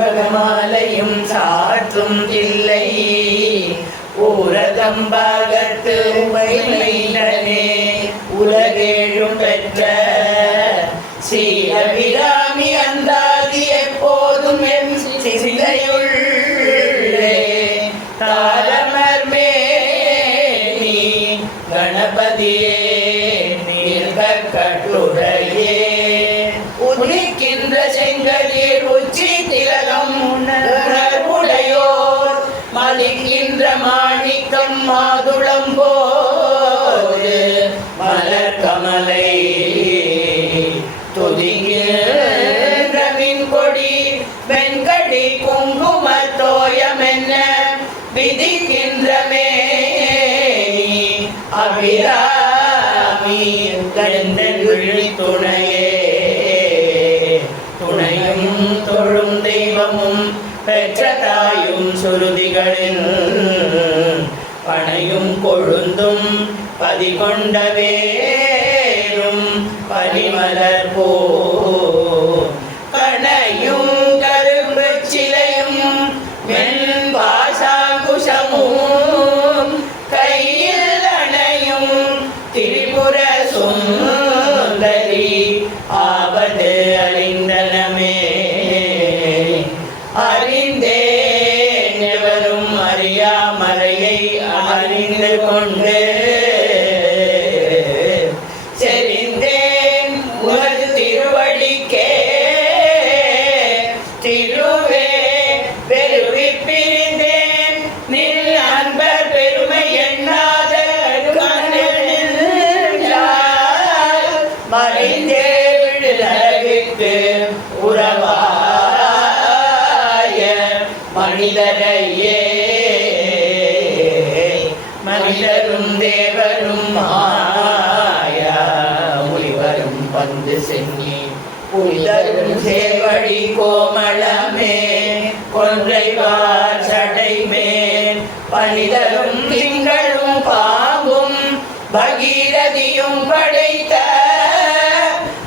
பகமாலையும் சாற்றும் இல்லை ஊரதம்பாகத்து உமையினே உலகேழும் பெற்ற ஸ்ரீரபிராமி அந்தாதி எப்போதும் என் சிந்தையுள்ளே தாரமர் மேனி கணபதியே நீர்க கட்டுரையே உதிக்கின்ற செங்கதிர் உச்சி திலகம் உணர்வுடையோர் மலிக்கின்ற மாணிக்கம் மாதுளம் போது மலர் கமலை துதிக்கின்றவின் கொடி வெண்கடி குங்கும தோயமென்ன விதிக்கின்ற மேனி அபிராமி கண்டெழி துணையே துணையும் தொழும் தெய்வமும் பெற்ற தாயும் சுருதிகளில் பனையும் கொழுந்தும் பதிகொண்ட வேரும் பனிமலர் போ கணையும் கரும்பு சிலையும் மென்பாசாங்குஷமும் கையில் அணையும் திரிபுர சுந்தரி ஆவது அறிந்தனமே அறிந்தேன் எவரும் அறியாமறையை அறிந்து கொண்டு செறிந்தேன் உனது திருவடிக்கே திருவே பெருவி பிரிந்தேன் நில் அன்பர் பெருமை எண்ணாத மறைந்தே விழுதற்கு உறவாய மனிதரையே மனிதரும் தேவரும் மாயா முனிவரும் பந்து சென்னி புனிதரும் சேவடி கோமளமே கொன்றைவார் சடை மேல் பனிதரும் திங்களும் பாம்பும் பகீரதியும் படைத்த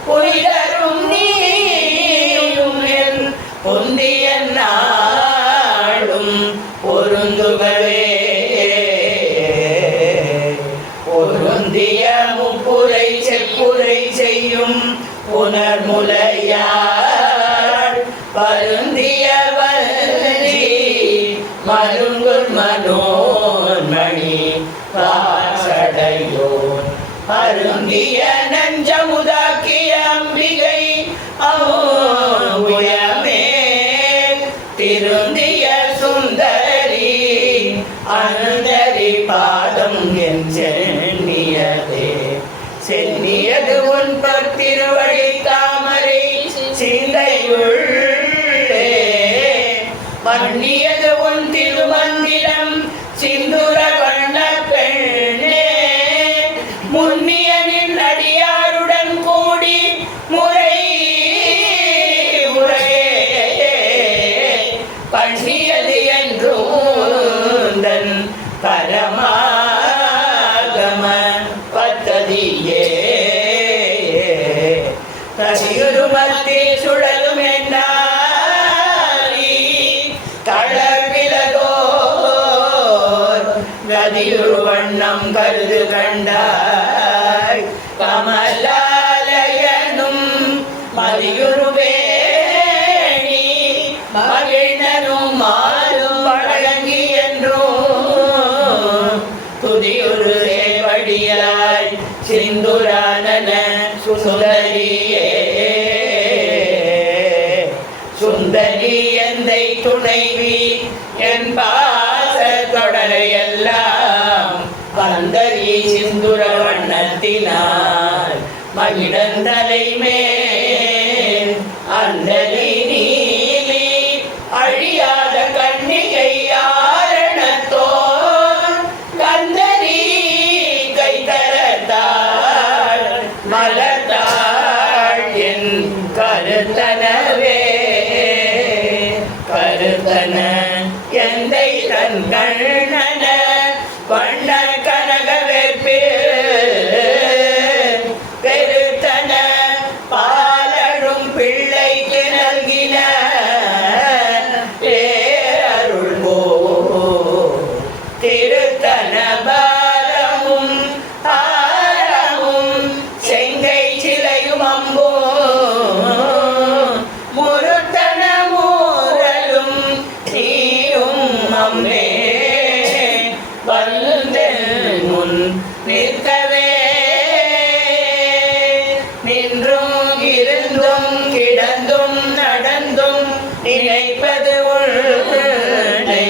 புனிதரும் நீயும் என் பொந்திய நாடும் பொருந்துகவே பொருந்திய முப்புரை செப்புரை செய்யும் புனர்முலையார் பருந்திய வல்லி மருங்குள் மனோன்மணி வாசடையோன் அருந்திய நஞ்சமுதாக்கிய அம்பிகை அவுயமே திருந்திய சுந்தரி அனுதரி பாதம் என் சென்னியதே சென்னியது உன் பத்திருவழி தாமரை சிந்தையுள்ளே மன்னியது உன் திருமந்திரம் சிந்துர வண்ண பெண்ணே முன்னியனின் அடியாருடன் கூடி முறை முறையே பண்ணியது என்றூந்தன் பரமாகம பத்ததியே கசியுருமத்தி சுழலும் என்னாரி தளர்விலதோர் கதியுரு வண்ணம் கருது கண்டாய் கமலாலயனும் மதியுருவேணி மகிழ்ந்தனும் மாறும் வழங்கி என்றும் துதியுரு சேவடியாய் சிந்துரானன சுந்தரியே சுந்தரி எந்தை துணைவி என் பாச தொடரையெல்லாம் வந்தரி சிந்துர வண்ணத்தினார் மகிழந்தலை மேல் அந்தலி நீலி அழியாத கண்ணிகை ஆரணத்தோர் கந்தரி கைதரத்தாள் மலர்த்தாள் என் கருத்தனவே கருத்தன எந்தை தன் கண்ணன வண்ண கனக வெற்பே பெருத்தன பாலழும் பிள்ளைக்கு நல்கின நினைப்பது உன்னை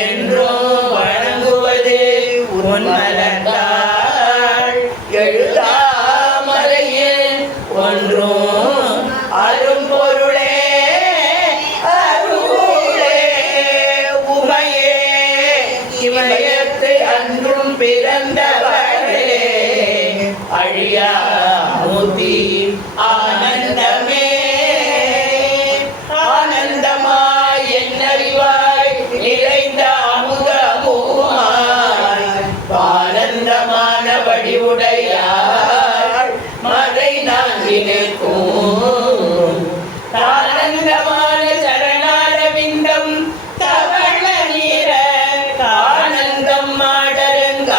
என்றும் வணங்குவது உன் மலர்ந்தாள் எழுதாமலையில் ஒன்றும் அரும்பொருளே அருளே உமையே இமயத்து அன்றும் பிறந்தவளே அழியா மூர்த்தி ஆனந்தமே ஆனந்தமாய் என்னறிவாய் நிறைந்த அமுதமுமாய் ஆனந்தமான வடிவுடையாள் மறை நாங்கி நிற்கும் ஆனந்தமான சரணாரவிந்தம் தவள நீர ஆனந்தம் மாடருங்க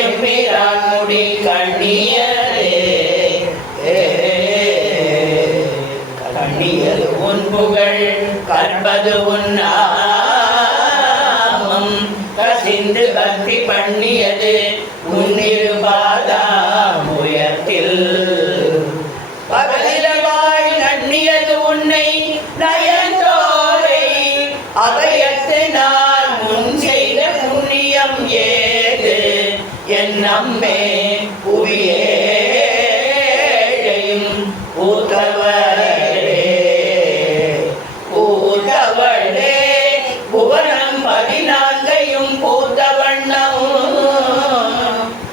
எம்மிரான் முடி கண்ணியரே கண்ணியது உன் புகழ் கற்பது உன் நாமம் கசிந்து பக்தி பண்ணியது உன்னிருபாதாம் உயர்த்தில் பகலிலவாய் நன்னியது உன்னை நயந்தோரை அவையத்து நான் முன் செய்த புண்ணியம் ஏது என் அம்மே புவியேழையும் பூத்தவரே பூத்தவளே புவனம் 14 பூத்த வண்ணம்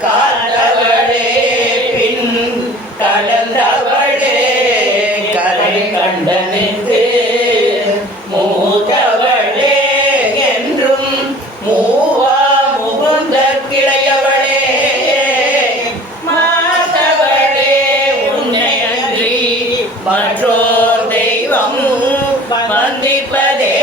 காத்தவளே பின் கடந்தவளே கரை கண்டனித்து மூத்தவளே என்றும் மூவா முகுந்த கிளையவளே மாதவளே உன்னை அன்றி மற்றோர் தெய்வம் வந்திப்பதே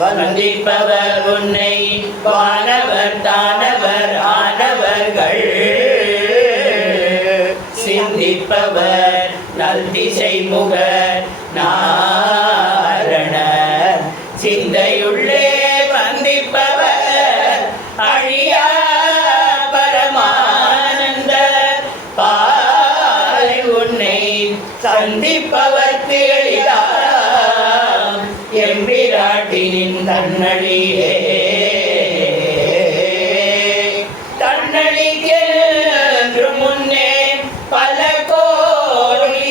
வந்திப்பவர் உன்னை வானவர் தானவர் ஆனவர்கள் சிந்திப்பவர் நல் திசை முகர் நாரண சிந்தையுள்ளே வந்திப்பவர் அழியா பரமானந்த பாய் உன்னை சந்திப்பவர்க்கு எளிதாம் எம்பிராட்டினின் தன்னழியே தன்னழிக்கென்று முன்னே பல கோடி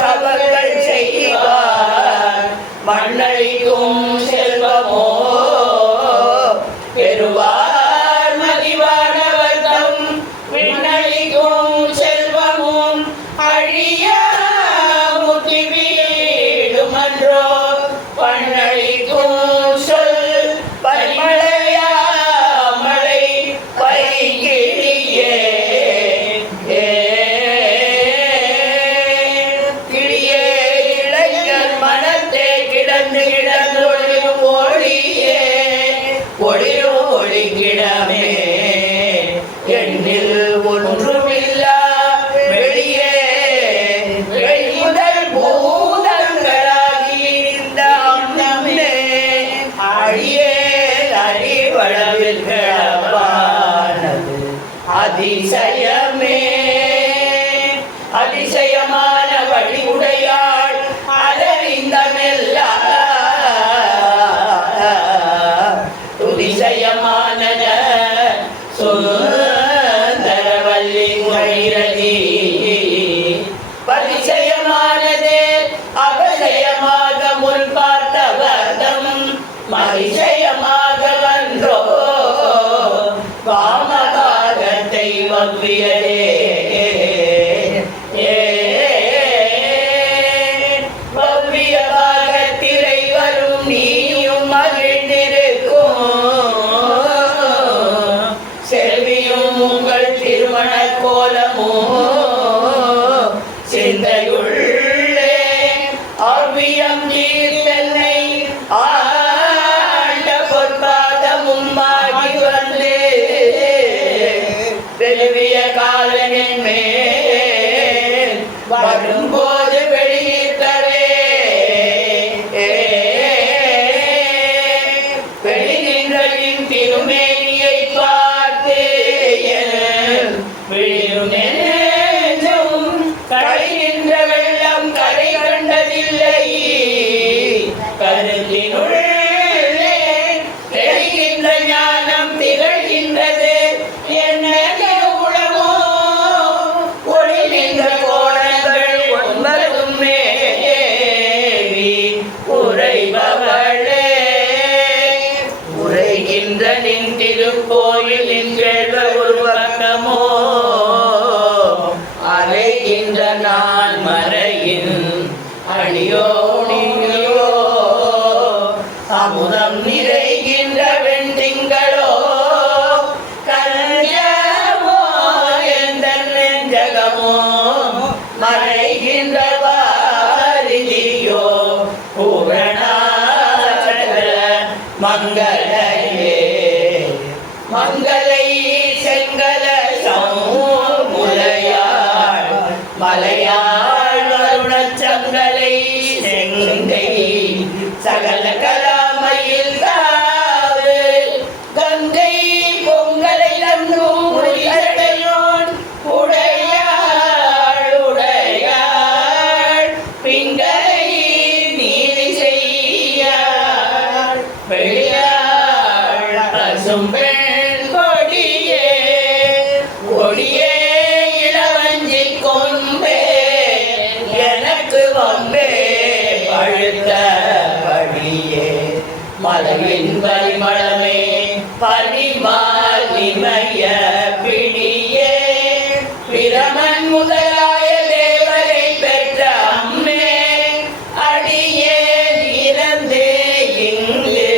தவங்கள் செய்வார் மண்ணழிக்கும் செல்வமோ பெறுவார் மதிவானவர் தம் விண்ணழிக்கும் செல்வமும் அழியா முத்தி வீடுமன்றோ பண்ணழிக்கும் சொல் பரிமளையா மழை பைகிழியே கிளியே இளைஞர் மனத்தே கிடந்து கிடந்து ஒளிரும் ஒளியே ஒளிரும் ஒளிக்கிடமே எண்ணில் ஒன்றுமில்லா வெளியே வெளிமுதல் பூதங்களாகி இருந்த அம்மே அழியே அறிவளவில் கிளப்பானது அதிசயமே அதிசயமான வழிவுடையாள் அறிந்தமெல்லா துதிசயமான சுந்தரவல்லி மயிரதி பரிசயமானதே அபசயமாக முன் பார்த்த வர்த்தம் மகிஷயமாக வந்தோ வாமகாகத்தை வவ்வியதே வவ்வியமாக திரை வரும் நீயும் மகிழ்ந்திருக்கும் செல்வியும் உங்கள் திருமண கோலமோ சிந்தையுள்ளே அவ்வியம் தீர்த்தன்னை ஆண்ட பொற்பாதமும் ஆகி வந்து வெளுவிய காலனின் மேல் வரும்போது வெளியிட்டவே வெளிநின்றின் திருமேனியை பார்த்து விழியும் இருநெஞ்சும் கழிகின்ற வெள்ளம் கரை கண்டதில்லை. கருத்தினுள்ளே தெரிகின்ற ஞானம் திகழ்கின்றது. என்ன உளமோ ஒளி நின்ற கோணங்கள் ஒன்பதும் மேவி உரைபவளே. உரைகின்ற நின் திருக்கோயில் நின்ற ஒரு பக்கமோ அலைகின்ற நான் மறையின் அடியோடியோ. அமுதம் நிறைகின்ற வெண்திங்களோ கஞ்சமோ எந்த நெஞ்சகமோ மறைகின்ற வாரிதியோ பூரணாச்சல மங்களையே. மங்களை செங்கல முலையாள் மலையாள் வருணச்சங்களை செங்கை சகல கலாமையில் தாவு கங்கை பொங்கலை நன்னூரியோன் உடையாள் உடையாள் பிங்கை நீதி செய்யாள் வெளியாள் பசும் பெண் கொடியே கொடியே இளவஞ்சி கொம்பே எனக்கு வம்பே பழுத்த படியே. மலவின் பரிமளமே பரிமால் நிமய பிடியே. பிரமன் முதலாய தேவரை பெற்ற அம்மே அடியே இறந்தே இங்கு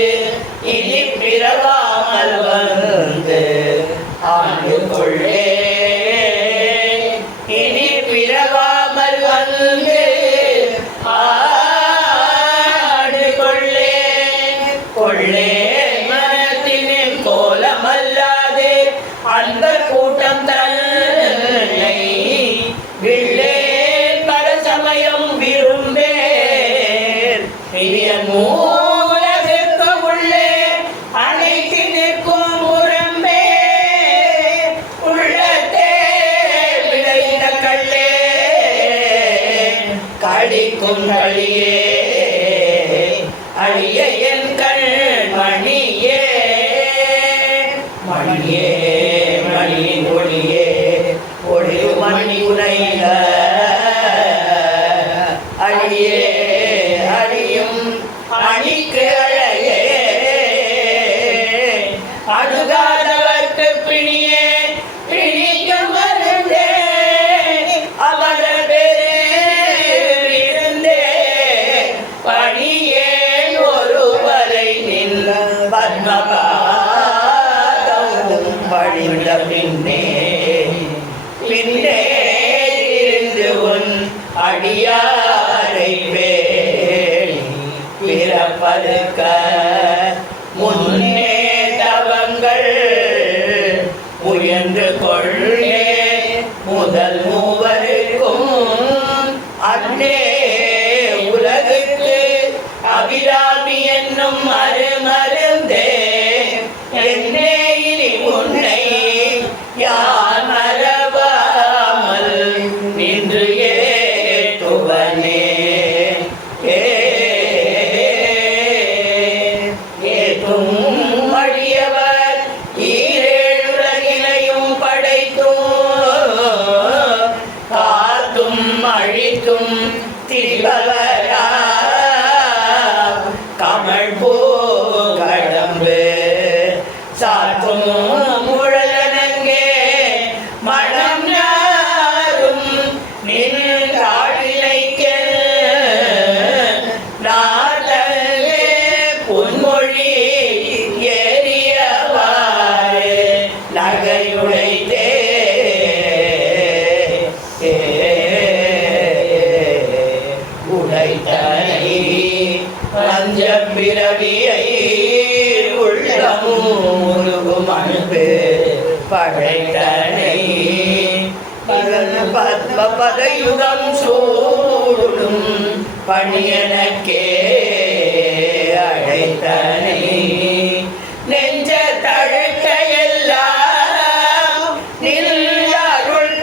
இனி பிறவாமல் வந்து ஆண்டு கொள்ளே. இனி பிறவாமல் வந்து ஆடு கொள்ளே. கொள்ளே மனத்தினில் கோலமல்லாது அந்த கூட்டம் தன்னை வில்லே பரசமயம் விரும்பேன். மூலத்திற்கு உள்ளே அனைத்து நிற்கும் புறம்பே உள்ளத்தே விளைந்த கள்ளே கடிக்கும் களியே அழிய என் கண் மணியே. மணியே மணியின் ஒளியே ஒளியும் மணி உரைக அழியே அழியும் அணிக்கு அழையே. அணுகாதவர்க்கு பிணியே பிணிக்கும் மருந்தே அவர பேருந்தே பணியே ஒருவரை நின்ற பத்மபாதம் பழிந்த பின்னே பின்னே இருந்து உன் அடியாரை பேணி பிறப்பதுக்க முன்னே தவங்கள் முயன்று கொள்ளே. முதல் மூவருக்கும் அன்னே உலகுக்கு அபிராமி என்னும் அருமருந்தே. என்னே இனி உன்னை யார் மறவாமல் நின்று ஏற்றுவனே. ஏற்றும் அடியவர் ஈரேழுலகினையும் படைத்தும் காத்தும் அழித்தும் திரிபவரா கமல் பூ கடம்பு சாத்தும் முழலனங்கே மனம் நாரும் நின் தாழிலைக்க நாட்டே பொன்மொழி ஏறியவாறு நகையுடைத்தே. உடைத்தனை பஞ்சப்பிரவியை உள்ளமுருகும் அன்பு படைத்தனை பதயுகம் சூடும் பணியனக்கே அழைத்தனை. நெஞ்ச தழுக்கையெல்லாம் நில் அருள்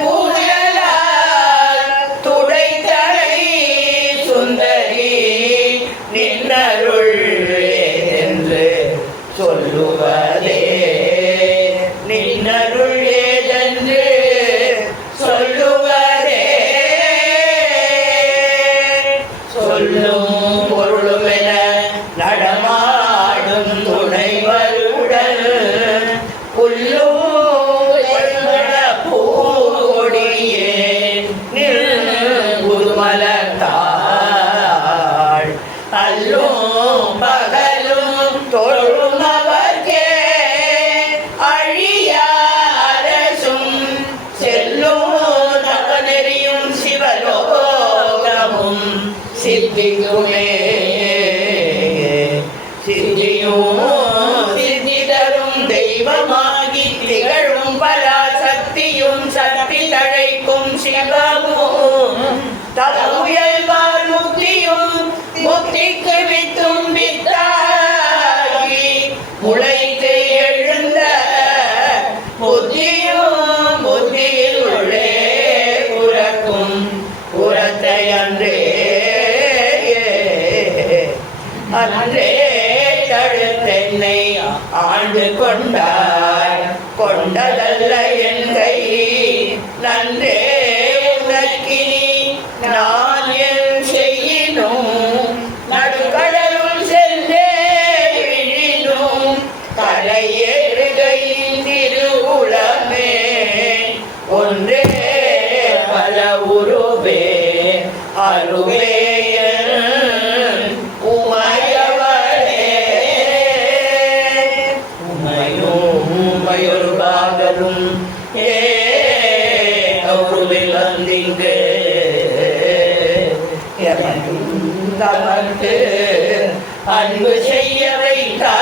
சித்திக்குமே சித்தியும் சித்தி தரும் தெய்வமாகி திகழும் பராசக்தியும் சக்தி தழைக்கும் சிவமும் தலமுயல்வார் முக்தியும் முக்திக்கு வித்தும் வித்தாகி முளைத்து எழுந்த புத்தியும் புத்தியில் உள்ளே புறக்கும் புறத்தை அன்றே அன்றே தடுத்தென்னை ஆண்டு கொண்டாய் கொண்டதல்ல என் கை நன்றே உனக்கினி நான் என் செய்யினும் நடுக்கடலுள் சென்றே விழினும் கரையேறுகையின் திருவுளமே ஒன்றே பல உருவே அருவே உமையொருபாகலும் ஏருவில் வந்திங்கு தமக்கு அன்பு செய்ய வைத்தாய்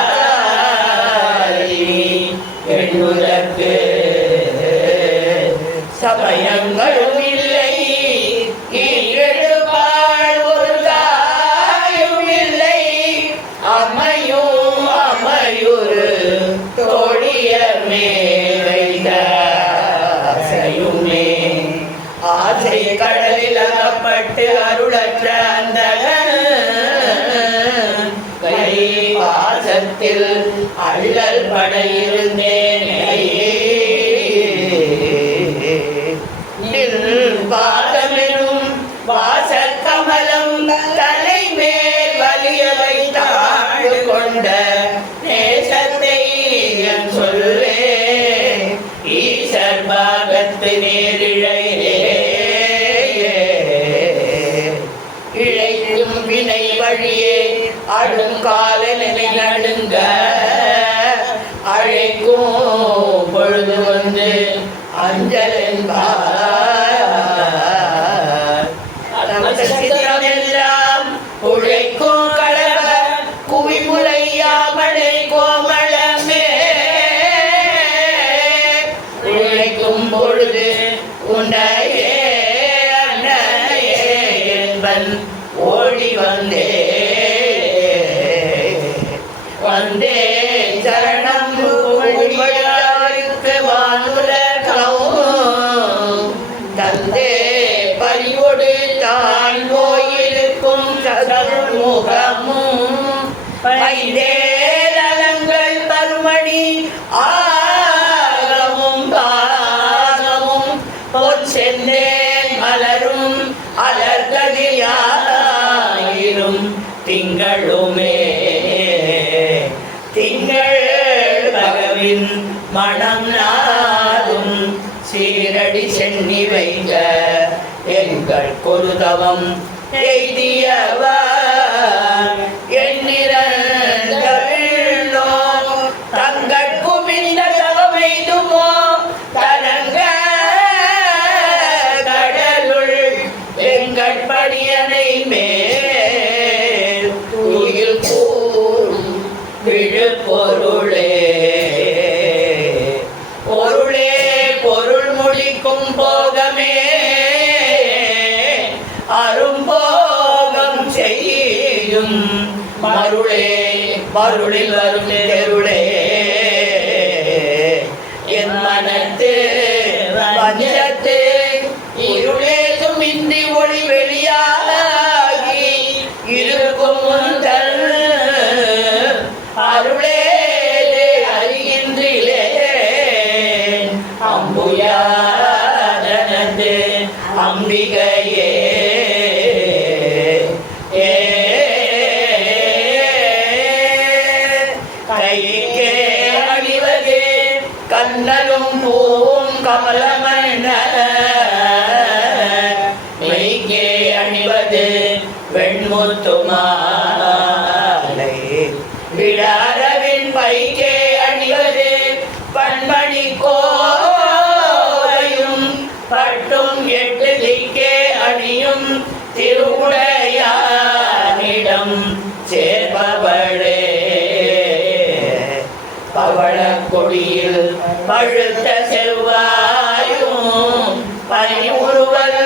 எண்ணுதற்கு சமயங்களும் இல்லை ஈழெழுப்பாள் ஒரு தாயும் இல்லை அமையும் அமையுறு தோழியர் மேலையுமே ஆசை கடலில் அகப்பட்டு அருளற்ற அந்த வாசத்தில் அள்ளல் படையிருந்தேனே பாதமெனும் வாசக்கமலம் தலைமேல் வலியலை தாழ்ந்து கொண்ட நேசத்தை என் சொல்லே ஈசர் பாகத்து நேரிழையே இழைக்கும் வினை வழியே அடுங்கால நிலை நடுங்க அழைக்கும் பொழுது வந்து அஞ்சல் என்பார் சித்திரம் எல்லாம் உழைக்கும் கலவ குவிமுலையாமலை கோமளமே உழைக்கும் பொழுது உன்னையே அன்னையே என்பன் ஓடி வந்தே வந்தே சரணம் வானுலகம் தந்தே பரிவொடு தான் போயிருக்கும் சதுர்முகமும் பைதேலங்கள் தருமணி ஆகமும் பாகமும் பொன் செந்தேன் மலரும் அலர்கதியாயிரும் திங்களுமே திங்கள் பகவின் மனம் நாடும் சீரடி சென்னி வைக்க எங்கள் கொருதவம் எய்தியவர் எண்ணிறந்தோ தங்கட்கும் இந்த தவமெய்துமோ தரங்க கடலுள் எங்கள் படியனை மேல் தூயில் கூறும் விழு பொருளே பொருளே பொருள் மொழிக்கும் போகமே அரும்போகம் செய்யும் மருளே மருளில் வரும் தெருளே என் மனத்து வஞ்சத்து இருளேதும் இன்றி ஒளி வெளியாகி இருக்கும் முந்தல் அருளே அறிகின்றிலே அம்புயாதனது அம்பிகையே கைக்கே அணிவது கண்ணலும் பூம் கமலமன்ன மெய்க்கே அணிவது வெண்முத்துமாலை விடாரவின் பைக்கே அணிவது பண்பணி கோவையும் பட்டும் எட்டு திக்கே அணியும் திருவுடையார் பவளம் சேர்பவளே பவள கொடியில் பழுத்த செவ்வாயும் பனிமுறுவல்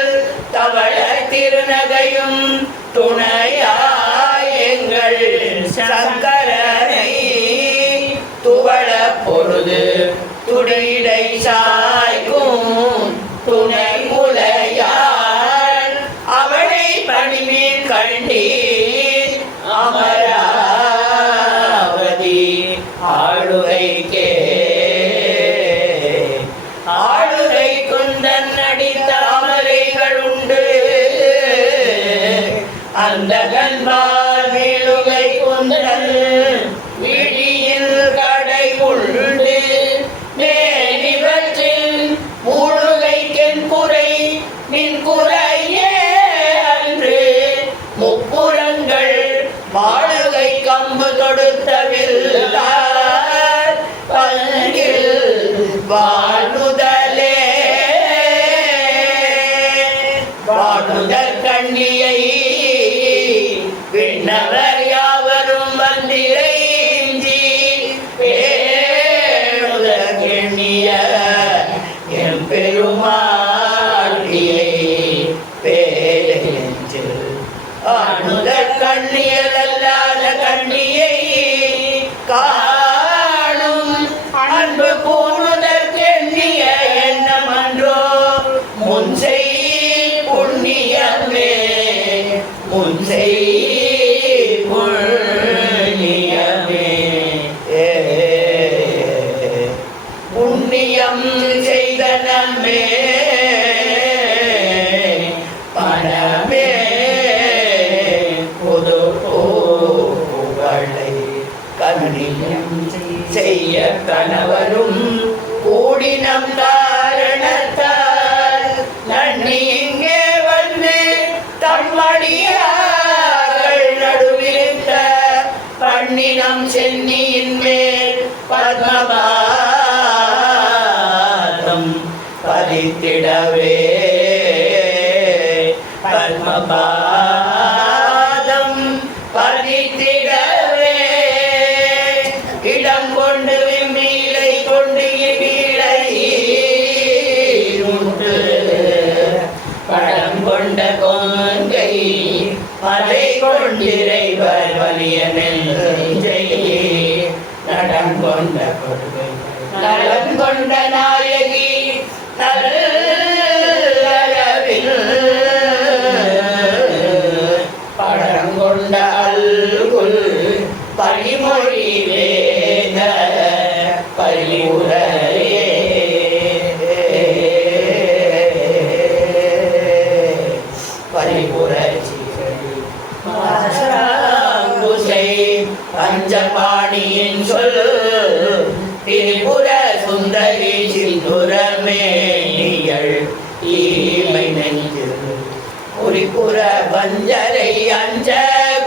தவள திருநகையும் துணையாய் எங்கள் சங்கரனை துவள பொழுது துடிடை சாய்க்கும் துணை முலையாள் அவளை பணிமீன் கண்டீர் அமராவதி ஆளுகைக்கே ஆளுகை குந்தன் அடித்த அமரைகள் உண்டு அந்த கண்பால் மேலுகை குந்தன் விழியில் கடை உண்டு மேலிவற்றில் மூழுகைக்கென் குறை நின் குறையே அன்று முப்புறங்கள் மாளுகை கம்பு தொடுத்தவில்லார் பங்கில் வாழ்முதலே வாழ்முதல் கண்ணியை விண்ணவர் யாவரும் வந்திரைஞ்சி பேணுதல் கண்ணிய எம்பெருமாளியை பேரெஞ்சில் ஆணுதல் கண்ணியல் அல்லாத கண்ணியை காணும் அன்பு பூணுதல் கண்ணிய எண்ணமன்றோ முன்செய் புண்ணியமே முன்செய் புண்ணியமே புண்ணியம் செய்த நம்மே பணமே புது பூவளை கண்ணியம் செய்ய கணவரும் கூடினம் காரணத்தால் நன்னி இங்கே வந்து தம்மடியார்கள் நடுவிருந்த பண்ணினம் சென்னியின் மேல் பத்மபாதம் பதித்திடவே பத்மபாதம் பதித்திடவே இடம் கொண்டு விம்மீலை கொண்டு இடிலை உண்டு படம் கொண்ட கொங்கை மலை கொண்டிரைவர் வலிய நெஞ்சை நடம் கொண்ட கொடுகை நலம் கொண்ட நாயகி நல்லளவில் படம் கொண்ட அல்குல் பழிமொழி வேத பழிவுரையே பஞ்சபாணியின் சொல் திரிபுர சுந்தரி சிந்துரமேனியள் ஈமை நெஞ்சில் குறிப்புற வஞ்சரை அஞ்ச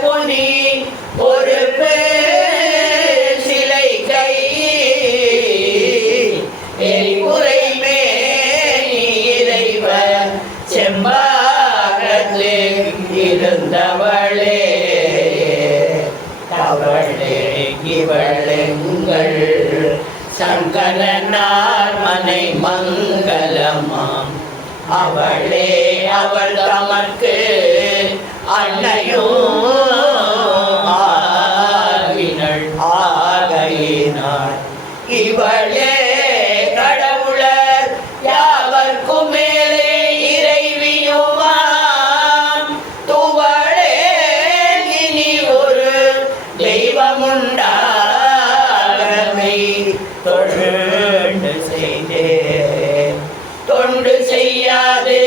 பொனி ஒரு சிலை கை எரிபுரை மேனி இறைவ செம்பாகத்து இருந்தவளே அவளே இவளெங்கள் சங்கரனார் மனை மங்களமாம் அவளே அவள் தமக்கு அன்னையும் ஆகினள் ஆகையினாள் இவளே கடவுளர் யாவர்க்கும் மேலே இறைவியுமாம் துவளே இனி ஒரு தெய்வமுண்டாகமை தொண்டு செய்தே தொண்டு செய்யாது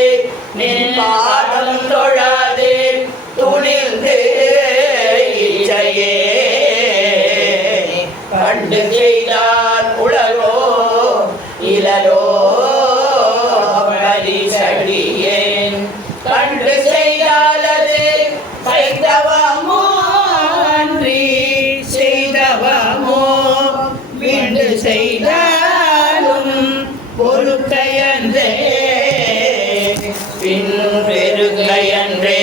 நின் பாதம் தொழாது துணிந்து இச்சையே கண்டு செய்தால் உலகோ இலரோ பரிசடியேன் கண்டு செய்தால் அது செய்தவமோ அன்றி செய்தவமோ விண்டு செய்தாலும் பொறுக்கையன்றே பின் பெருகையன்றே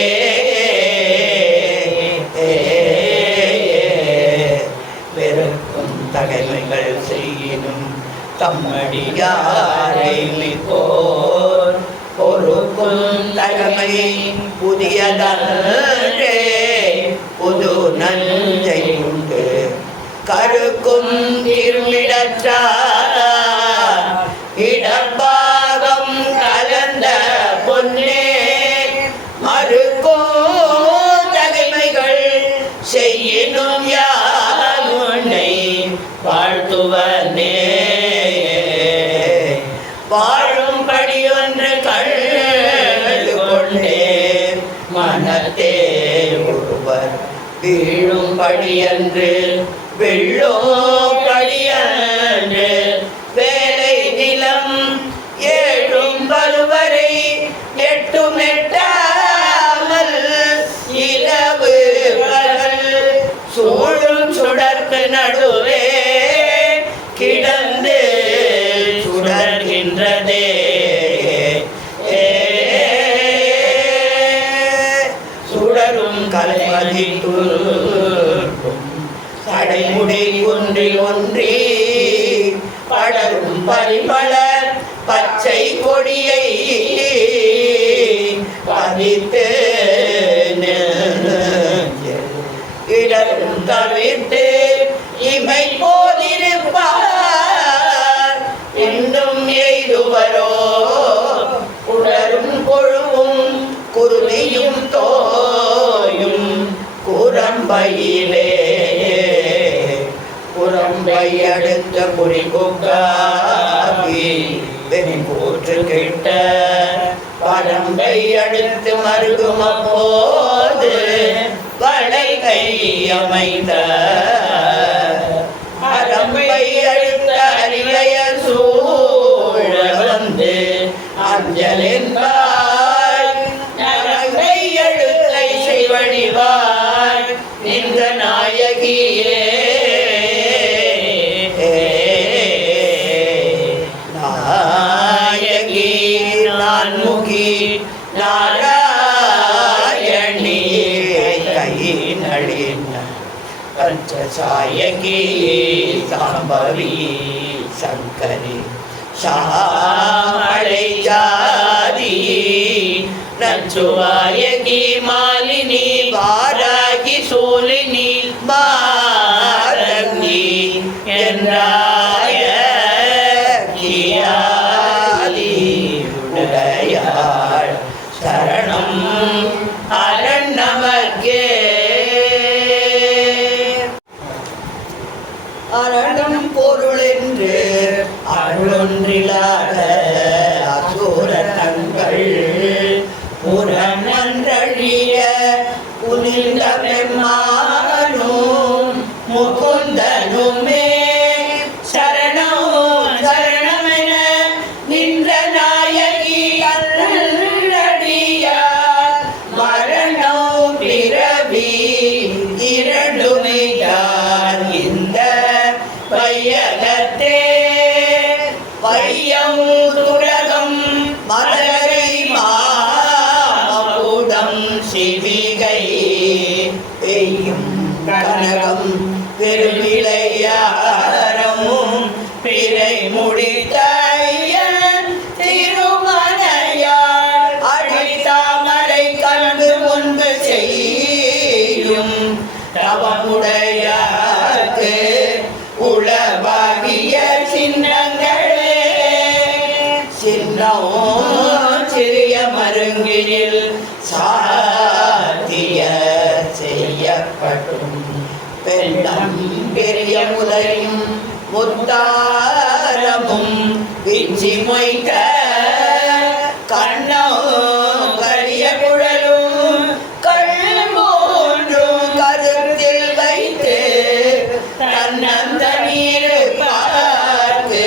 தம்மடியாரை மிக்கோர் பொறுக்கும் தலைமை புதியதன்றே புது நஞ்சை உண்டு கருக்கும் திருமிடற்றார் இடப்பாகம் கலந்த பொன்னே மறுக்கோ தகைமைகள் செய்யினும் யாருனை வாழ்த்துவனே வாழும்படி ஒன்று கண்டு கொண்டே மனத்தே ஒருவர் வீழும்படியன்று வெள்ளோம்படியன்று வேலை நிலம் ஏழும் பருவரை எட்டும் எட்டாமல் இரவு பகல் சூழும் சுடர்க்கு நடுவே கிடந்து சுடர்கின்றதே சுடரும் கலைமதித்தும் சடைமுடி ஒன்றி ஒன்றி படரும் பரிமள பச்சை கொடியை பதித்து இடரும் தவிர்த்து இமை போதிருப்பார் இன்னும் எய்துவரோ உடரும் கொழுவும் குருதியும் தோயும் குரம்பையிலே குரம்பை அடுத்த குறிகொக்காவி வெண்பூற்று கிட்ட பரம்பை அடுத்து மருகும் அப்போது வளை கை அமைந்த அரம்பை அடுத்த அறிவைய சூழ வந்து அஞ்சலின்பாய் நரம்பை எழுத்தை செய்வடிவாய் நின்ற நாயகியே நாயகி நான்முகி நாராயணி கை நளின பஞ்சசாயகி சாம்பவி சங்கரி சாமலை ஜாதி நச்சுவாயகி மாலினி வாராகி சூலினி மாரங்கி என்றாய கியாதி உடையாள் சரணம் அரண் நமக்கே அரணம் பொருள் என்று அருளொன்றிலாத அசூர தங்கள் புறநன்றழிய புனித பெம்மானும் முகுந்தனுமே சரணம் சரணமென நின்ற நாயகி அல்லடியார் மரணம் பிறவி இரண்டுமையார் இந்த பையகத்தே பையம் துரகம் மலரை மாமகுடம் சிவிகை பெய்யும் கனகம் பெருவிளையாரமும் பிறை முடித்த திருமணையார் அடித்தாமரை கண்டு முன்பு செய்யும் தவமுடையார்க்கு உளவாகிய சின்னங்களே சின்னோ சிறிய மருங்கினில் சாத்திய செய்யப்படும் பெண்ணம் பெரிய முலையும் முத்தாரமும் விஞ்சி மொய்க்க கண்ணோ கரிய குழலும் கண்மூன்றும் கருத்தில் வைத்து தன்னந்த நீர் பார்த்து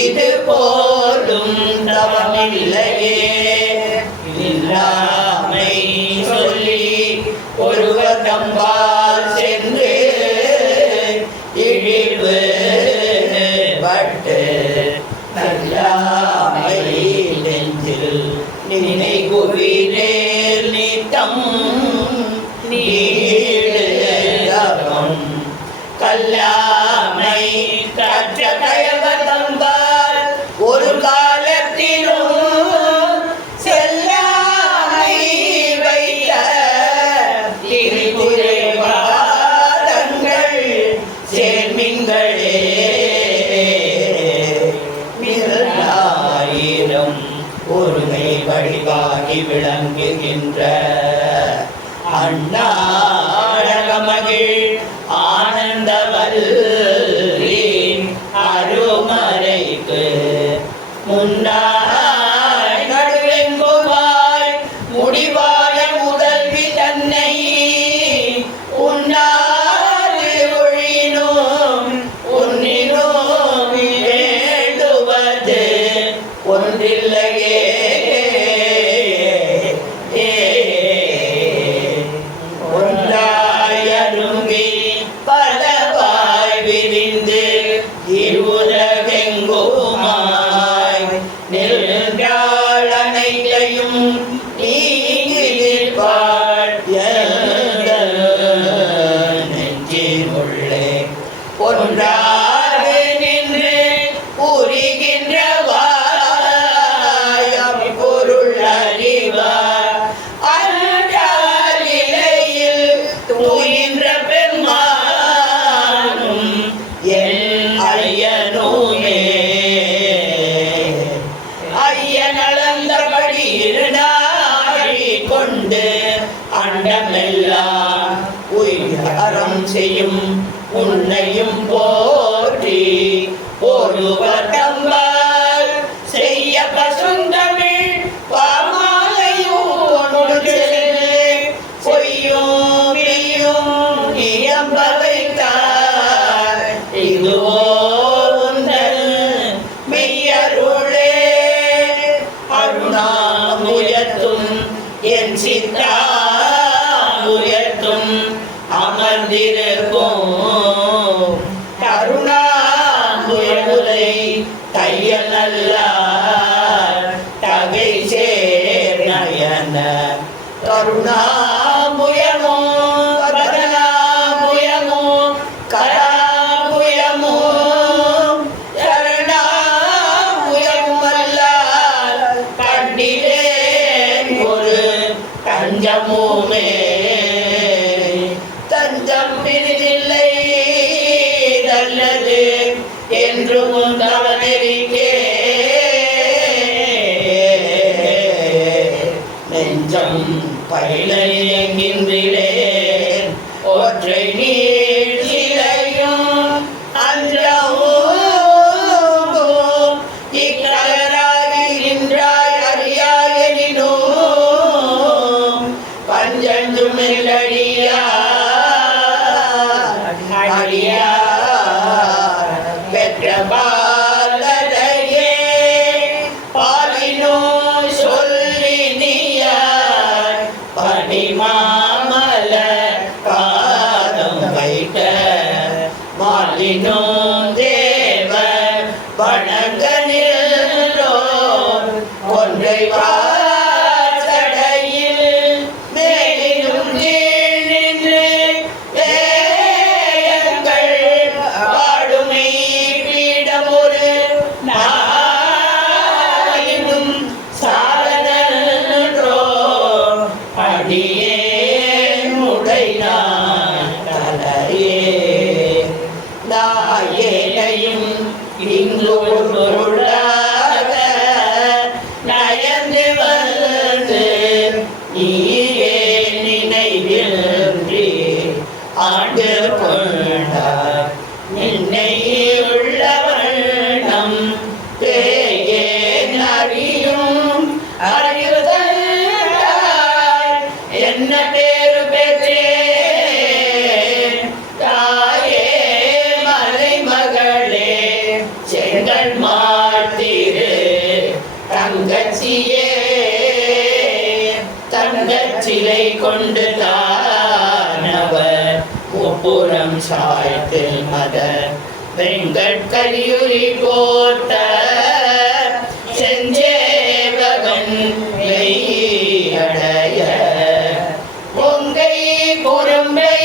இது போலும் தவமில்லையே இல்லாமை சொல்லி ஒருவர் தம்பால் சென்று இழிவு பட்டு நல்லாமை நெஞ்சில் நினை குவிரேல் நித்தம் நீடுதவம் கல்லாமை கற்ற கயவதம்பா விளங்குகின்ற அண்ணாழகமகிழ் ஆனந்தவல்லின் அருமறைக்கு முன்னாய் நடுவெங்குமாய் முடிவாய முதல்வி தன்னை உன்னாது ஒழினும் உன்னினும் வேண்டுவது ஒன்றில்லையே. ஒன்றாயரும்பி பலவாய் விரிந்து இருவுலகெங்குமாய் நின்றாள் அனைத்தையும் நீங்கிருப்பாள் நெஞ்சினுள்ளே ஒன்றாக நின்று உரிகின்றவாய் பொருள் அறிவார் அன்றால் இலையில் தூயின்ற பெருமானும் என் ஐயனுமே. ஐயன் அளந்தபடி இருநாழி கொண்டு அண்டமெல்லாம் உயிரம் செய்யும் உன்னையும் போற்றி ஒருவர் தம்பால் செய்ய பசுந்தமிழ் பாமாலையோடு பொய்யும் மெய்யும் இயம்ப வைத்தார் இதுவோ உந்தன் மெய்யருளே. அருணாமுயத்தும் என் சித்தாமுயத்தும் அமர்ந்திருக்கும் கருணாமுயமுலை தையல் நல்லார் தகை சேர் நயன கருணாமுயமும் வதனாமுயமும் கராமுயமும் சரணாமுயமும் அல்லால் கண்டிலேன் ஒரு தஞ்சமுமே. தஞ்சம் பிரிதில்லை நல்லது என்று உந்தவனெறிக்கே நெஞ்சம் பயிலெங்கின்றேன் ஒற்றை நீர் சிலையும் அஞ்சவும் இக்கலராகி நின்றாய் அறியாயெனினும் பஞ்சஞ்சும் மெல்லடியா பெற்ற பாலரையே பாலினோ சொல்லி நீயார் பனிமாமல பாதம் வைக்க மாலினோ தேவ வணங்க நின்றோ ஒன்றை வாசடையில் மேலினும் கீழ் நின்று வாடுமை பீடம் ஒரு நாளினும் சாரணோ அடியே முடைனான் தலையே நாயேனையும் இங்கு பொருளாக நயந்து வந்து நீயே நினைவின்றி ஆண்டு கொண்டார் நின்னை உள்ளவண்ணம் தேயே அறியும் அறிவுதல் என்ன பேரு பெற்றேன் தாயே மலைமகளே செங்கல் மாத்திரு தங்கச்சியே தங்கச்சிலை கொண்டு தானவர் புறம் சாய்த்து மத வெங்கட்கலியுரி போட்ட செஞ்சேவகன் அடைய பொங்கை குறும்பை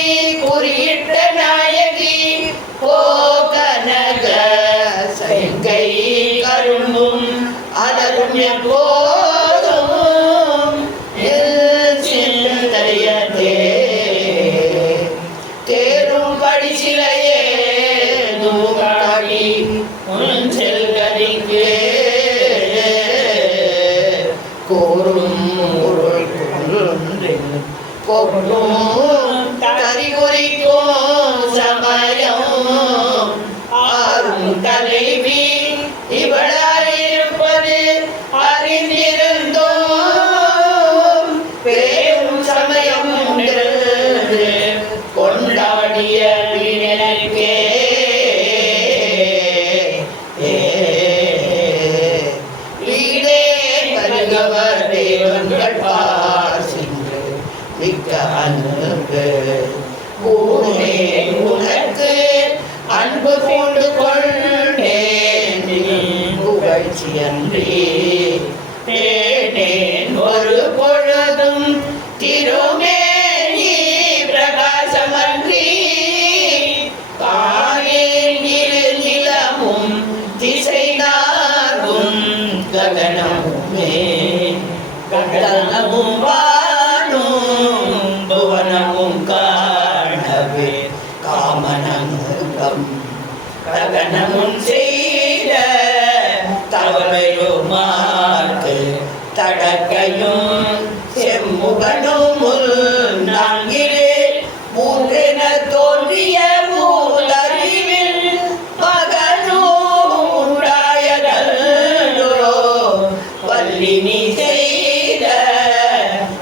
குறியிட்ட நாயகி போகனக செங்கை கரும்பும் அதரும் எப்போதும் சிந்தையதே தேரும் படிச்சிலையே தூகாடி உன் செல்கரிக்கு கொக்கும் தறிகுறிக்கும் சமயம் ஆறும் தலைவி இவளாயிருப்பது அறிந்திருந்தோம் பேரும் சமயம் கொண்டாடிய வீணனுக்கே வீடே கருகவர் தேவங்கள் பார் சென்று மிக்க அன்பு கூடே உனக்கு அன்பு கொண்டு கொண்டேன் புகழ்ச்சியன்றி தேனேன் ஒரு பொழுதும் திருமேனி பிரகாசமன்றி காணேன் இரு நிலமும் திசை நார்வும் ககனமுமே ககனமும் வானும் புவனமும் காணவே காமனங்கம் ககனமும் செய்த தவறையுமாக்கு தடக்கையும் செம்முகனும் நான்கிலே மூன்றென தோன்றிய மூதறிவில் மகனும் உண்டாயதோ வல்லினி செய்த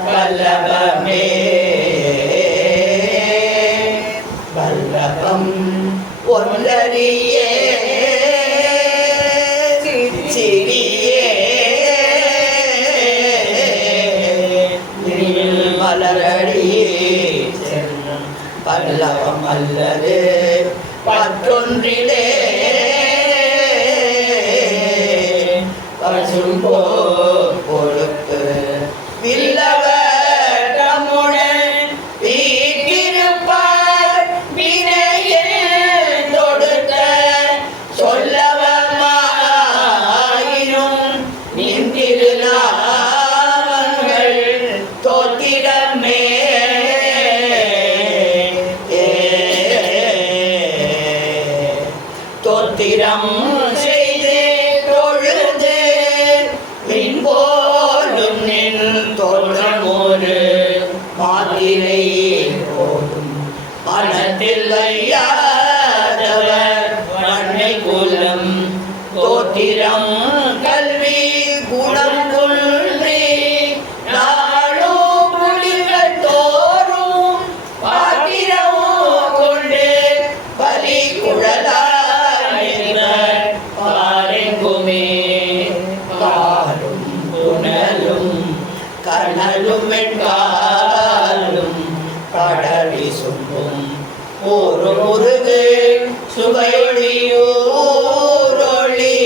வல்லபமே வல்லபம் ஒன்றறியே சிறியே மலரடியே பல்லவம் அல்லது பற்றொன்றிலே பசும் பொழுப்பு வில்லவ தம்முடன் வீட்டிருப்பார் வினையில் தொடுத்த சொல்லவமாயினும் நின்றிருநாமங்கள் தோத்திடமே தோத்திரம் செய்து தொழுது பின்போலும் நின் தோற்றம் ஒரு மாதிரை போடும் மனத்தில் ஐயாதவர் வண்ணை குலம் தோத்திரம் கல்வி குணம் குன்றி நாளும் புலிகள் தோறும் பாத்திரம் கொண்டு பலி குழலார் பாரெங்குமே காலும் புனலும் கனலும் என்காலும் கடலி சும்பும் ஒரு முருகு சுவையொளியூரொளி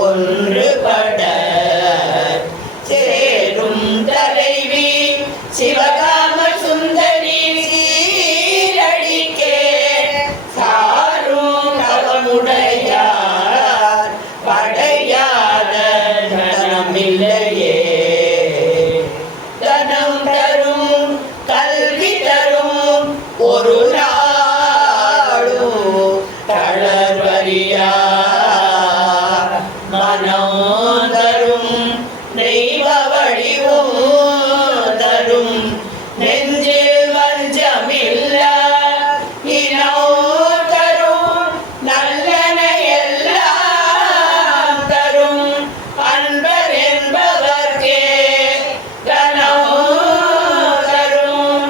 ஒன்றுபட சேரும் தலைவி சிவகாம சுந்தரி சீரடிக்கே சாரும் தவமுடையார் படையாத தனமில்லையே தனம் தரும் கல்வி தரும் ஒரு நாளும் தளர்வரியா மனம் தரும் தெய்வ வடிவும் தரும் நெஞ்சில் வஞ்சமில்ல இனம் தரும் நல்லன எல்லாம் தரும் அன்பர் என்பவர்க்கே கனம் தரும்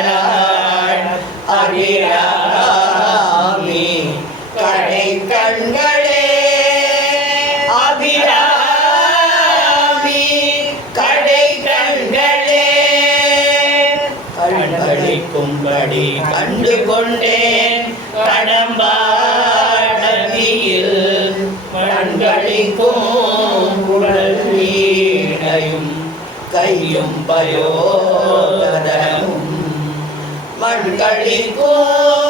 பூரணாள் அபிராமி கடை கண்களே அபிராமி கடை கண்களே கண்களிக்கும்படி கண்டு கொண்டேன் கடம்பாடவியில் கண்களிக்கும் குழல் வீணையும் கையும் பயோதரமும் மண்களிக்கும்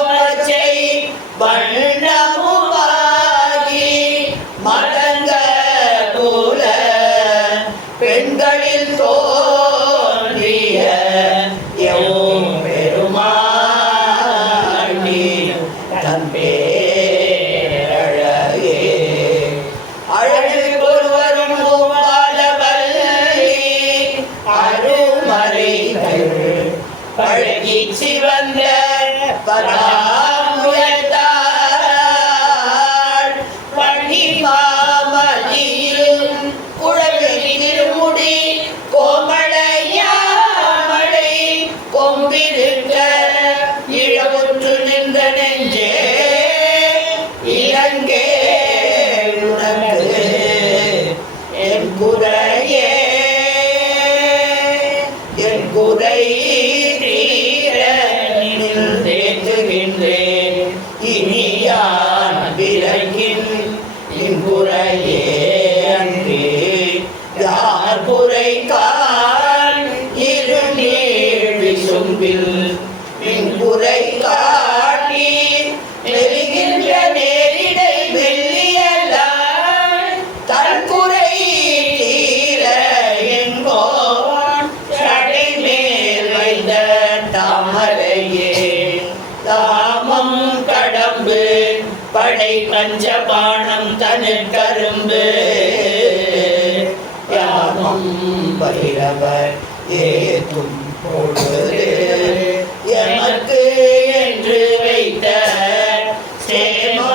பச்சை வண்ணமுமாகி மடங்க போல பெண்களில் தோன்றிய பெருமாண்டி தன் பேரழகே அழகு ஒருவரும் கோபாலவல்லி சிவந்த பராமுயத்தாள் பணி மாமதியில் குழவி திருமுடி கோமளையாமலை கொம்பிருக்க இழவுற்று நின்ற நெஞ்சே இலங்கே உனக்கு என் குறையே என் குறை தீர தேற்றுகின்றேன் இனியான் விலகின் என் குறையே அன்றே யார் குறை காண் இருநீர் விசும்பில் என் குறை காட்டி நெருகின்ற நேரிடை வெள்ளியலாய் தன் குறை தீர எங்கோன் சடை மேல் வைத்த தாமரையே தாமம் கடம்பு படை கஞ்சபாணம் தனிற் கரும்பு யாமம் பைரவர் ஏதும் பொழுது எமக்கு என்று வைத்த சேமோ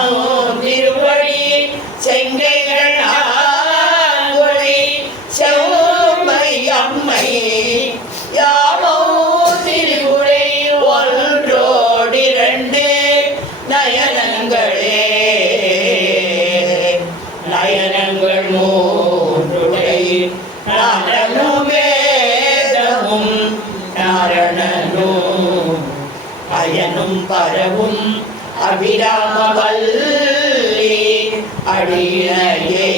திருவடி செங்கைகள் ஆங்கொழி செவ்மை அம்மை யாமோ திருவுரை ஒன்றோடிரண்டு நயனங்களே நயனங்கள் மூன்றுடை நாரணமும் வேதமும் நாரணனும் அயனும் பரவும் அபிராமவல்லி அடியினையே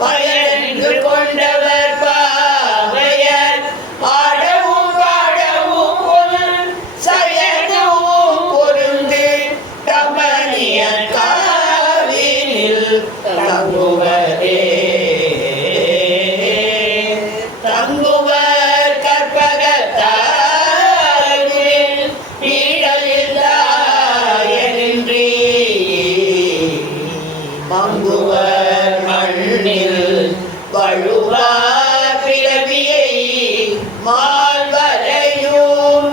பயனென்று கொண்டவர் பாவையர் பாடவும் பாடவும் சயனவும் பொருந்து கமனிய காவினில் தங்குவரே தங்குவர் கற்பகத்தாயில் ஈடலில்லாயனின்றி மங்குவர் மண்ணில் வழுவார் பிறவியை மால்வரையும்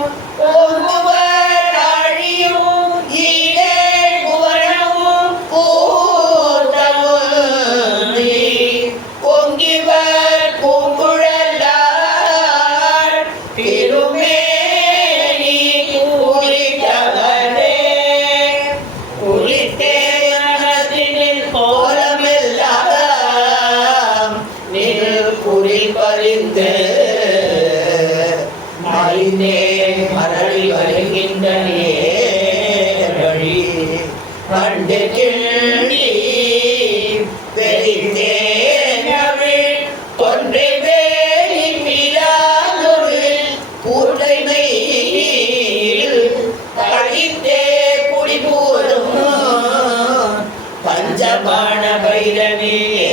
ஓங்குவர் ஆழியும் ஈடே புவனமும் பூர்த்தமும் பொங்கிவர் பூங்குழலார் திருமேனி குறித்தவரே குறித்தே மனத்தினில் கோலமெல்லாம் நில் குறிப்பறிந்து மறைந்தே மரளி வருகின்ற வழி கண்டு கிள்ளி பெரிந்தே தமிழ் கொன்றை வேலி பிரானொரு கூட்டைமையில் கழித்தே குடிபூரும் பஞ்சபாண பைரவியே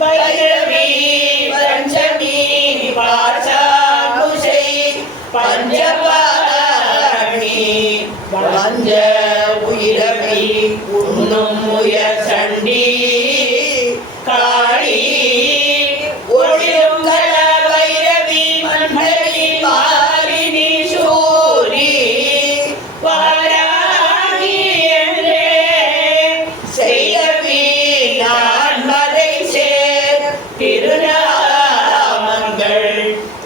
பைரவி பஞ்சமி பாசாமுசை பஞ்சபாணி பஞ்ச உயிரவி உண்ணும் உயர் சண்டி காளி ஒளிரும் கல பைரவி மண்டலி மாலினி சூரி வாராகி என்றே செய்யவி நான் மறை சேர் திருநாமங்கள்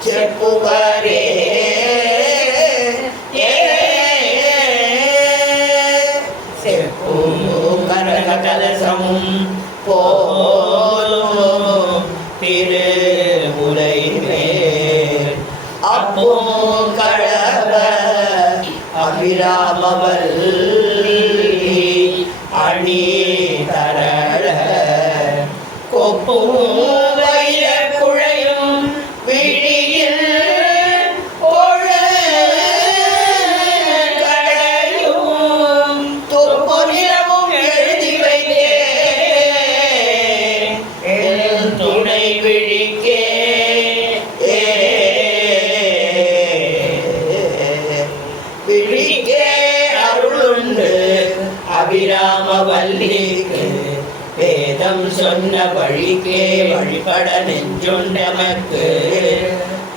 செப்புவரே கலசமும் போலும் திருமுலை மேல் அப்போ கடவ அபிராமவல்லி அணி தரள கொப்பும் வைர குழையும் விழியில் அபிராமவல்லிக்கு வேதம் சொன்ன வழிக்கே வழிபட நெஞ்சுண்டமக்கு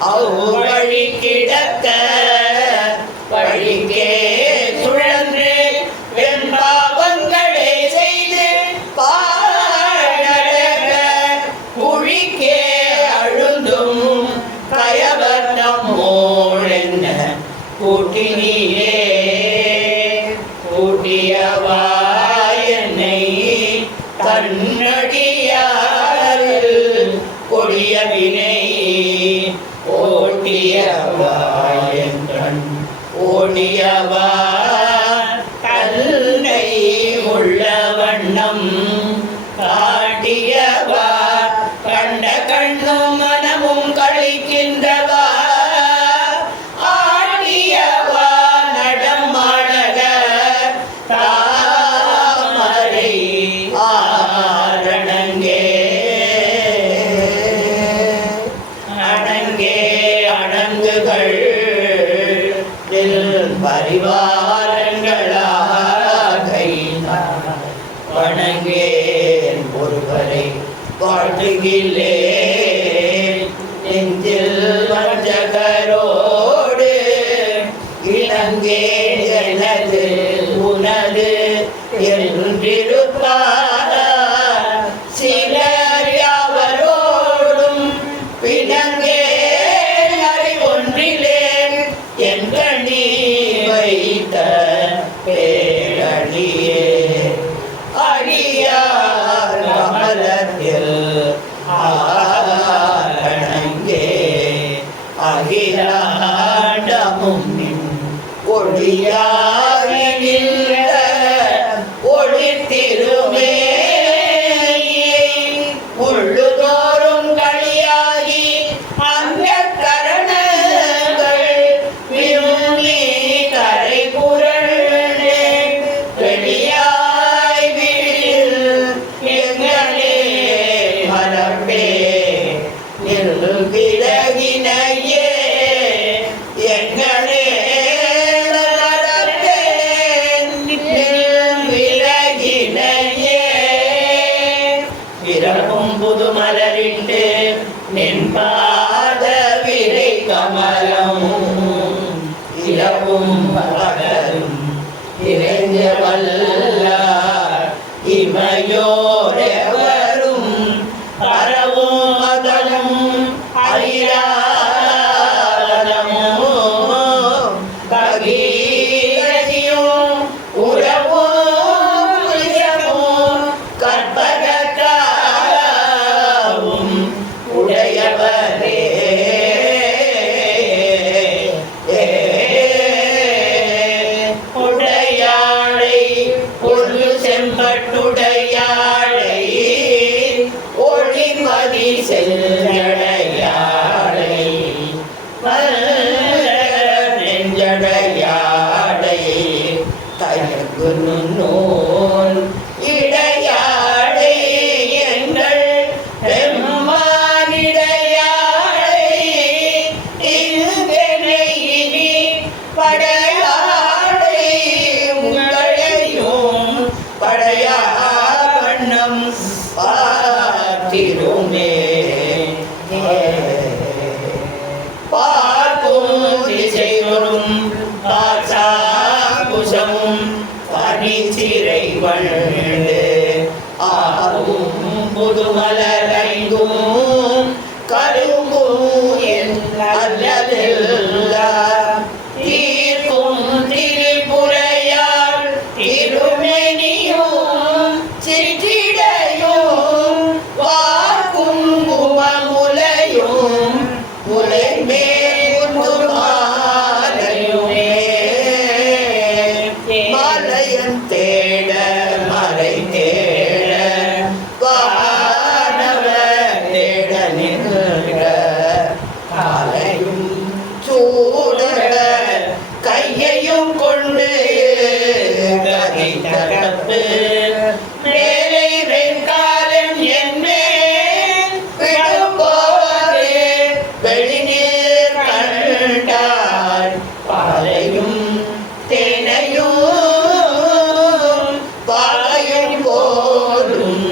அவ்வழி கிடக்க வழிக்கே சுழன்று வெண்பாவங்களை செய்து பாழக குழிக்கே அழுந்தும் கயவர்த்தம் மோழென்ன கூட்டினியே கூட்டியவா என்னை தன்னடியால் கொடிய வினை ஓட்டியவா என்றன் ஓடியவா தன்னை உள்ள வண்ணம் காட்டியவா கண்ட கண்ணும் மனமும் கழிக்கின்றவா ஆடியவா நடமாடக தாமரை ஆரணங்கே அணங்கே அணங்குகள் பரிவாரங்களாக வணங்கேன் ஒருவரை வாழ்த்துகிலேன் நெஞ்சில் வஞ்சகரோடு இணங்கே எனது உனது என்றிருப்பார் சிலர் யாவரோடும் பிணங்கே அறிவொன்றிலேன் என்ற நீ வைத்த பேரடியே அடியார் கமலத்தில் ஆரணங்கே அகிலாண்டமும் ஒளியாகி நின்ற ஒளித்திருமே உள்ளுதோறும் களியாகி அந்த கரணங்கள் விரும்பி கரை புரண்டே வெளியாய் வீழில் எங்களே மரபே விலகினையே எங்களே மரபே விலகினையே பிறகும் புது மலரிட்டு நின்பாத விரை கமலம் இரவும் பகலும் இறைஞ்ச வல்லார் இமையோரெவரும் பரவும் மதலும் அயிலாலமும் ககீரதியும் உறவும் விஷமும் கற்பகத்தாவும் உடையவரே உடையாளை ஒரு செம்பட்டுடையாளை ஒளிமதி செஞ்சடையாளை நெஞ்சடையாளை தயங்கு நூல் இடையாளை எங்கள் பெம்மானிடையாளை இங்கனை இனி படையாளை உங்களையும் படையா வண்ணம் பார்த்திருமே பார்க்கும் திசைகளும் பாசாகுசமும் பனிச்சிறை வண்டு ஆகும் புதுமலரைந்தும் கரும்பும் அல்லதெல்லாம் தீர்க்கும் திரிபுரையால் திருமெனியும் சிற்றிடையும் வார்க்கும் குமமுலையும் முலைமேல் மாலையுமே மலையன் தேட மறை தேட வானவர் தேட நின்ற காலையும் சூடர கையையும் கொண்டு கதை தரப்பு மேலை வெண்காலன் என்மேல் விடும்போது வெளிநீர் கண்டார் பாலையும் தேனையும் பாலையும் போலும்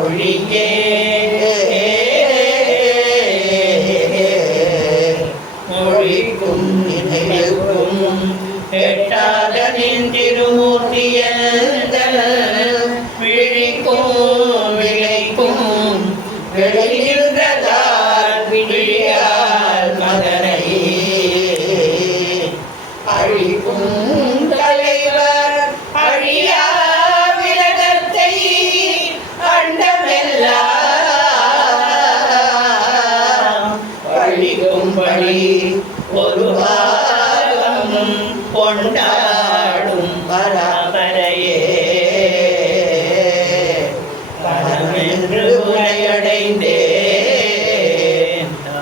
மொழியே மொழிக்கும் நினைவுக்கும் எட்டாத நின்றிருமூர்த்தியந்தல் விழிக்கும் விளைக்கும் வெளிகின்றதால் விழியால் மதனை அழிக்கும் தலைவர் அழியா விரதத்தை அண்டமெல்லாம் பழிக்கும்படி ஒரு வாரம் கொண்டாடும் பரம்பரையே பரமென்று உரையடைந்தே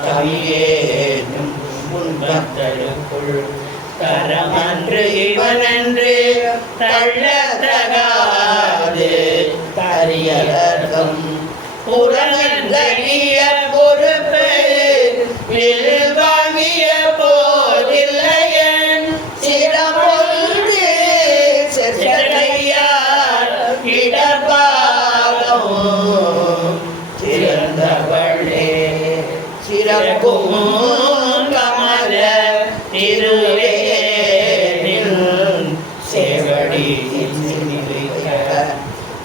கவியேனும் முன்பத்தருக்குள் தரமன்று இவனன்று தள்ளத்தகாது தரியலர்கம் புறங்கரிய பொறுப்பு வாங்கிய போதில்லையன் சிரமொன்று செற்றையார் இடப்பாகவும் சிறந்தவளே சிறப்பும் கமல திருவே சேவடி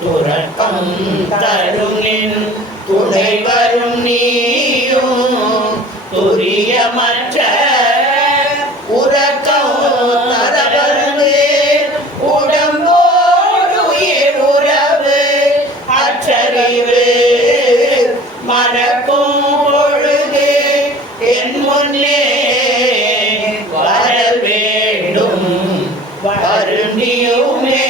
துறக்கம் தருணின் துணை வரும் நீயும் துரியமற்ற உறக்கம் தரவருந்து உடம்போடு உயிர் உறவு அற்றறிவு மறக்கும் பொழுது என் முன்னே வர வேண்டும் வருந்தியுமே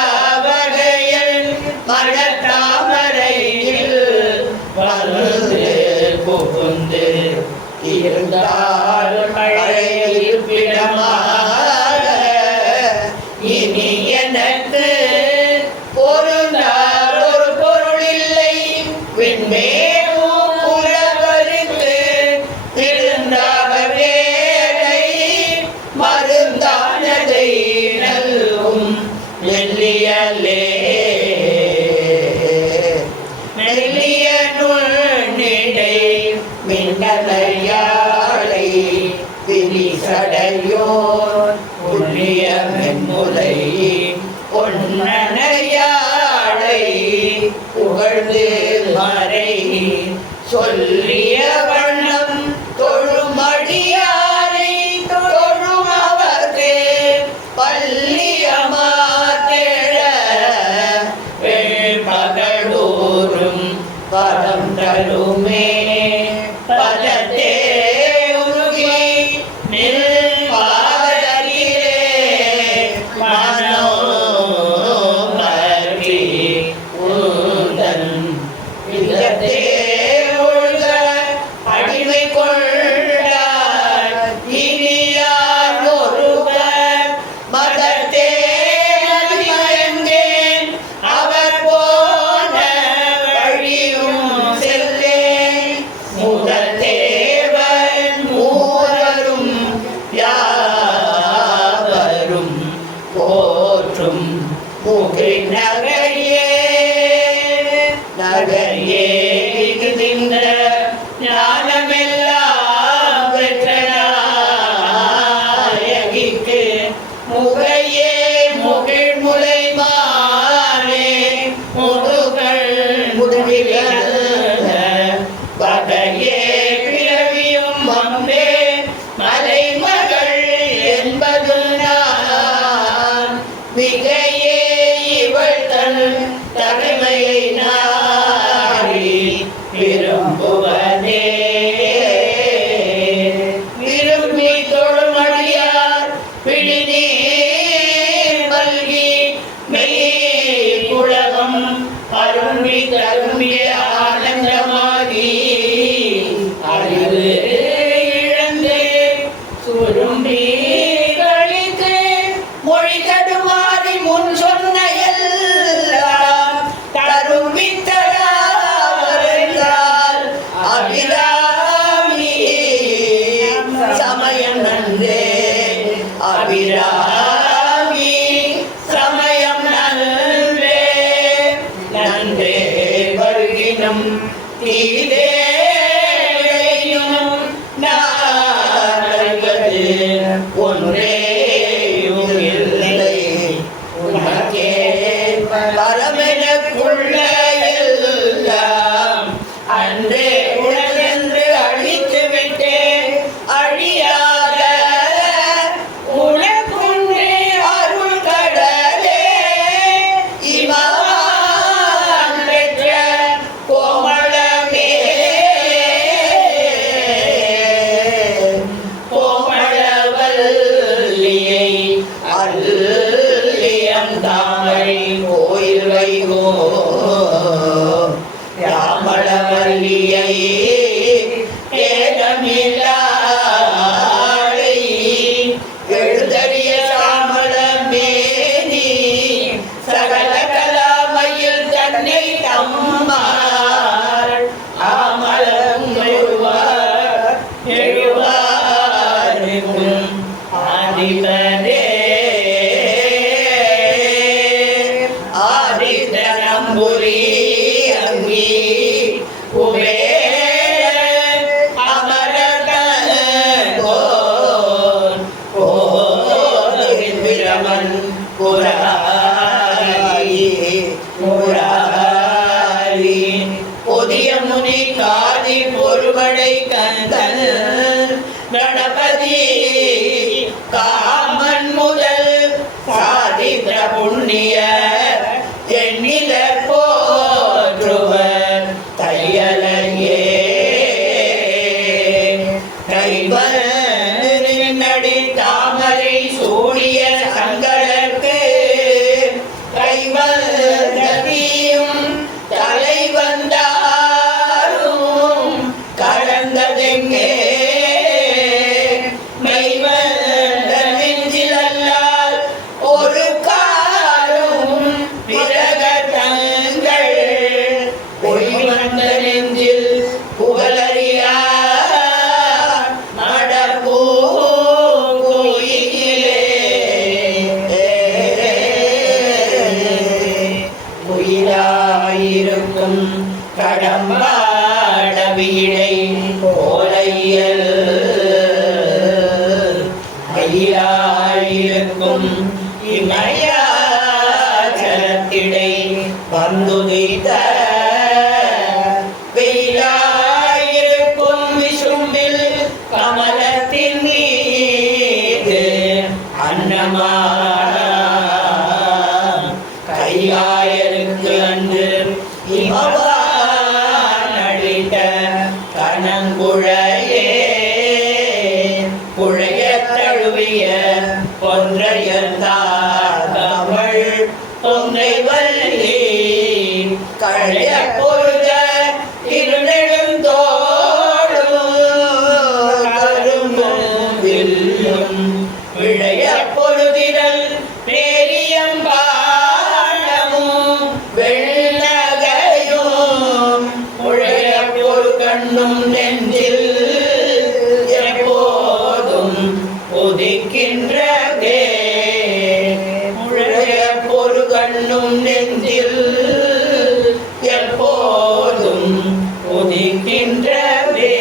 வருந்தாவகையில் மனத்தாமரையில் வந்து புகுந்து இருந்தால் பழைய இருப்பிடமாக இனி எனக்கு பொருந்தார் ஒரு பொருள் இல்லை விண்மேவும் உலகருக்கு திருந்தாக வேலை மருந்தானதை நல்கும் நெல்லியலே நெல்லிய நுண்ணிடை மின்னலையாளை விரிசடையோர் புண்ணிய மென்முலை பொன்னணையாளை புகழ்ந்து மறை சொல்லிய வண்ணம் தொழுமடியாரை தொழும் அவர்க்கு பள்ளியமா தேழ பகடூரும் பதம் தருமே பதத்தே உருகி நில் பாதரிலே மனோ பற்றி உந்தன் விதத்தே ஒழுக அடிமை கொண்டார் இனியார் ஒருவர் மதத்தே அறிமயந்தேன் அவர் போன வழியும் செல்லேன் முதத்தேவன் மூவரும் யாவரும் போற்றும் முகை நகையே நகையே இந்த ஞானமெல்லாம் பெற்ற நாயகிக்கு முகையே முகிழ் முலை மானே முதுகள் முதுகில வகையே பிறவியும் வந்தே மலைமகள் என்பது நான் மிகையே இவள் தன் தகைமையை நாடி விரும்புவதே விரும்பி தொழுமடியார் பிடிநீர் மல்கி மெய் குழகம் அரும்பி தரும்பிய ஆனந்தமாகி அறிவு இழந்து சுரும்பி கழித்து மொழி தடுமாறி முன் சொன்ன எல்லாம் தரும் வித்தரால் அபிராமி சமயம் நன்றே அபிராமி தீதே விளையும் நாளைவது ஒன்றேயும் இல்லை உனக்கே பரமெனக்குள்ள எல்லாம் அன்றே உனதென்று அழித்து விட்டேன் அழியாத உனக்குன்றே அருள் கடலே இமான் பெற்ற கோமளமே கோமளவல்லியை அல்லியம் தாமரை கோயில் வைகோ யாமளவல்லியை ஏகமில்லாளை எழுதறிய சாமளமேனி சகல கலாமையில் தன்னை தம்மாள் ஆமளம் எழுவாருக்கும் ஆதிபதே ஆதித்த நம்புரி அங்கி குபேர அமரகோன் பிரமன் புராரி புராரி புதிய முனி காதி பொருவடை கந்தன் கணபதி காமன் முதல் சாதித்த புண்ணிய எண்ணிதற் போற்றுவர் தையலையே கைவரி தாமரை சூடிய சங்கடற்கு கைவந்தியும் தலை வந்தாரும் கடந்ததெங்கே மெய்வந்த நெஞ்சிலல்லால் ஒரு காரும் பிரகடங்கள் பொய் வந்த நெஞ்சில் புகழறியா நடப்பூயிலே உயிராயிருக்கும் கடம்பாட வீடை போலையல் மயிலாயிருக்கும் இமயாச்சலத்திடை வந்துதித்த வெயிலாயிருக்கும் விசும்பில் கமலத்தின் மீது அன்னமா கையாயருக்கு அன்று இமவான் அழித்த கணங்குழையே குழைய தழுவிய பொன்றையர்ந்தார் தமிழ் பொன்றை வல்லி கழைய பொருத திருநெடுந்தோடும் கரும்பும் வில்லும் விழைய பொருதிரல் பேரியம் பாடமும் வெள்ளகையும் உழைய பொரு கண்ணும் நெஞ்சில் எப்போதும் உதிக்கின்றதே உழைய பொரு கண்ணும் நெஞ்சில் எப்போதும் உதிக்கின்றதே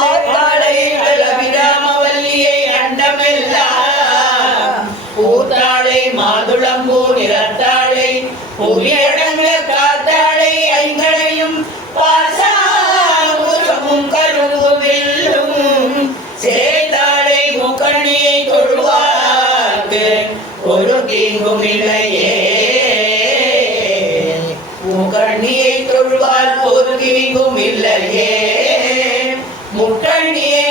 ஆத்தாளை அளவிடாமவல்லியை அண்டமெல்லாம் பூத்தாளை மாதுளம்பூ நிறத்தாளை புவியடங்க காத்தாளை ஐங்களையும் பாசாமுகமும் கரும்பு வில்லும் சேத்தாளை முக்கண்ணியை தொழுவார்க்கு ஒரு தீங்கும் இல்லையே முக்கண்ணியை தொழுவார் ஒரு தீங்கும் இல்லையே முக்கண்ணியை